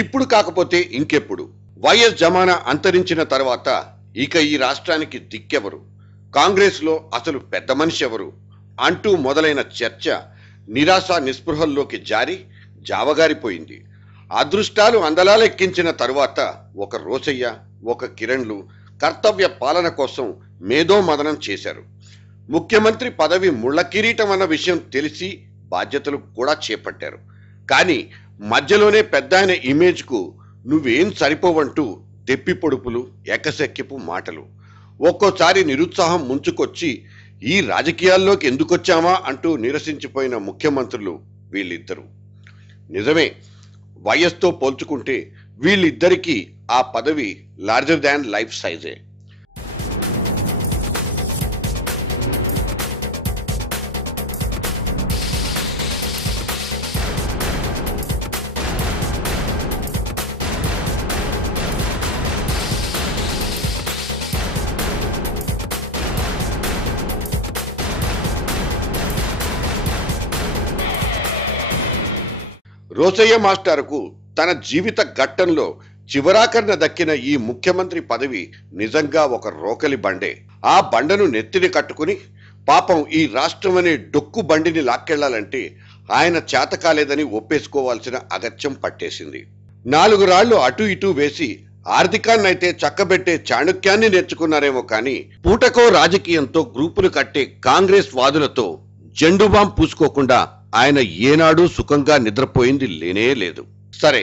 ఇప్పుడు కాకపోతే ఇంకెప్పుడు? వైఎస్ జమానా అంతరించిన తర్వాత ఇక ఈ రాష్ట్రానికి దిక్కెవరు? కాంగ్రెస్లో అసలు పెద్ద మనిషి ఎవరు అంటూ మొదలైన చర్చ నిరాశ నిస్పృహల్లోకి జారి జావగారిపోయింది. అదృష్టాలు అందలాలెక్కించిన తరువాత ఒక రోసయ్య, ఒక కిరణ్లు కర్తవ్య పాలన కోసం మేధో మదనం చేశారు. ముఖ్యమంత్రి పదవి ముళ్ళ కిరీటం అన్న విషయం తెలిసి బాధ్యతలు కూడా చేపట్టారు. కానీ మధ్యలోనే పెద్దాయన ఇమేజ్కు నువ్వేం సరిపోవంటూ దెప్పి పొడుపులు, ఎకసెక్కిపు మాటలు, ఒక్కోసారి నిరుత్సాహం ముంచుకొచ్చి ఈ రాజకీయాల్లోకి ఎందుకొచ్చామా అంటూ నిరసించిపోయిన ముఖ్యమంత్రులు వీళ్ళిద్దరూ. నిజమే, వయస్సుతో పోల్చుకుంటే వీళ్ళిద్దరికీ ఆ పదవి లార్జర్ దాన్ లైఫ్ సైజే. రోసయ్య మాస్టర్కు తన జీవిత ఘట్టంలో చివరాకరణ దక్కిన ఈ ముఖ్యమంత్రి పదవి నిజంగా ఒక రోకలి బండే. ఆ బండను నెత్తిని కట్టుకుని పాపం ఈ రాష్ట్రం అనే డొక్కు బండిని లాక్కెళ్లాలంటే ఆయన చేత కాలేదని ఒప్పేసుకోవాల్సిన అగత్యం పట్టేసింది. 4 రాళ్లు అటు ఇటు వేసి ఆర్థికాన్నైతే చక్కబెట్టే చాణుక్యాన్ని నేర్చుకున్నారేమో కానీ పూటకో రాజకీయంతో గ్రూపులు కట్టే కాంగ్రెస్ వాదులతో జెండుబాం పూసుకోకుండా ఆయన ఏనాడు సుఖంగా నిద్రపోయింది లేనే లేదు. సరే,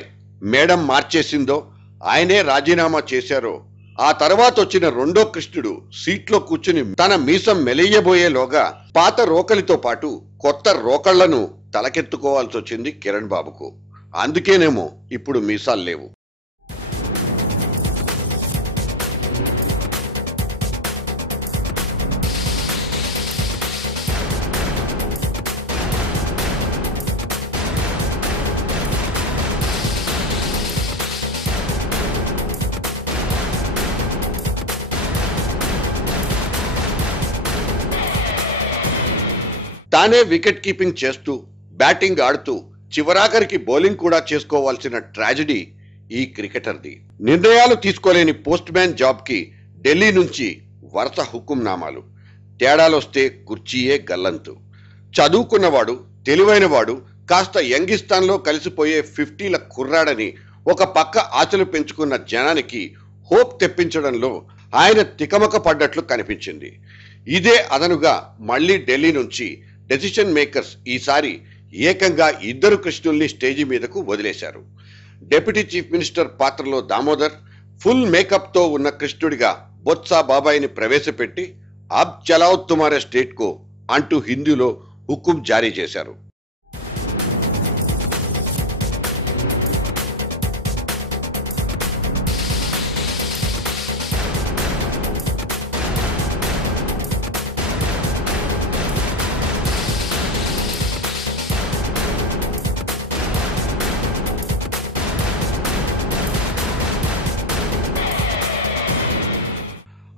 మేడం మార్చేసిందో, ఆయనే రాజీనామా చేశారో, ఆ తర్వాత వచ్చిన రెండో కృష్ణుడు సీట్లో కూర్చుని తన మీసం మెలయ్యబోయేలోగా పాత రోకలితో పాటు కొత్త రోకళ్లను తలకెత్తుకోవాల్సి వచ్చింది కిరణ్ బాబుకు. అందుకేనేమో ఇప్పుడు మీసాలు లేవు. తానే వికెట్ కీపింగ్ చేస్తూ బ్యాటింగ్ ఆడుతూ చివరాఖరికి బౌలింగ్ కూడా చేసుకోవాల్సిన ట్రాజడీ ఈ క్రికెటర్ది. నిర్ణయాలు తీసుకోలేని పోస్ట్ మ్యాన్ జాబ్ కి ఢిల్లీ నుంచి వరుస హుకుంనామాలు. తేడాలొస్తే కుర్చీయే గల్లంతు. చదువుకున్నవాడు, తెలివైనవాడు, కాస్త యంగిస్తాన్లో కలిసిపోయే 50ల కుర్రాడని ఒక పక్క ఆశలు పెంచుకున్న జనానికి హోప్ తెప్పించడంలో ఆయన తికమక పడ్డట్లు కనిపించింది. ఇదే అదనుగా మళ్లీ ఢిల్లీ నుంచి డెసిషన్ మేకర్స్ ఈసారి ఏకంగా 2 కృష్ణుల్ని స్టేజి మీదకు వదిలేశారు. డిప్యూటీ చీఫ్ మినిస్టర్ పాత్రలో దామోదర్, ఫుల్ మేకప్ తో ఉన్న కృష్ణుడిగా బొత్స బాబాయిని ప్రవేశపెట్టి అబ్ చలాओ తుమారే స్టేట్ కో అంటూ హిందీలో హుకుం జారీ చేశారు.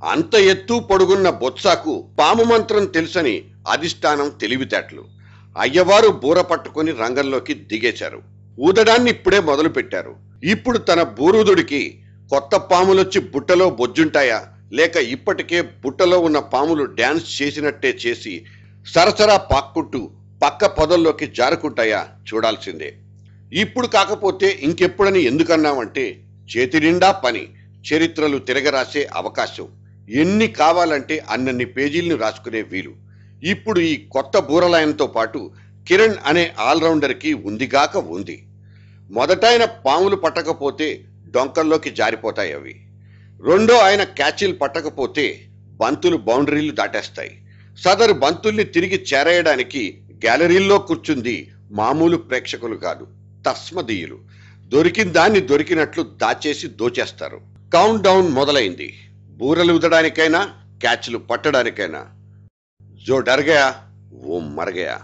అంత ఎత్తు పొడుగున్న బొత్సాకు పాము మంత్రం తెలుసని అధిష్టానం తెలివితేటలు. అయ్యవారు బూర పట్టుకుని రంగంలోకి దిగేశారు. ఊదడాన్ని ఇప్పుడే మొదలు పెట్టారు. ఇప్పుడు తన బూరుదుడికి కొత్త పాములొచ్చి బుట్టలో బొజ్జుంటాయా, లేక ఇప్పటికే బుట్టలో ఉన్న పాములు డాన్స్ చేసినట్టే చేసి సరసరా పాక్కుంటూ పక్క పొదల్లోకి జారుకుంటాయా చూడాల్సిందే. ఇప్పుడు కాకపోతే ఇంకెప్పుడని ఎందుకన్నామంటే చేతి నిండా పని, చరిత్రలు తిరగరాసే అవకాశం, ఎన్ని కావాలంటే అన్నన్ని పేజీలను రాసుకునే వీలు ఇప్పుడు ఈ కొత్త బూరలాయంతో పాటు కిరణ్ అనే ఆల్రౌండర్కి ఉందిగాక ఉంది. మొదటైన పాములు పట్టకపోతే డొంకల్లోకి జారిపోతాయి అవి. రెండో ఆయన క్యాచీలు పట్టకపోతే బంతులు బౌండరీలు దాటేస్తాయి. సదరు బంతుల్ని తిరిగి చేరేయడానికి గ్యాలరీల్లో కూర్చుంది మామూలు ప్రేక్షకులు కాదు, తస్మదీయులు. దొరికిన దాన్ని దొరికినట్లు దాచేసి దోచేస్తారు. కౌంట్ డౌన్ మొదలైంది. బూరలు ఊదడానికైనా, క్యాచ్లు పట్టడానికైనా. జో డర్ గయా వో మర్ గయా.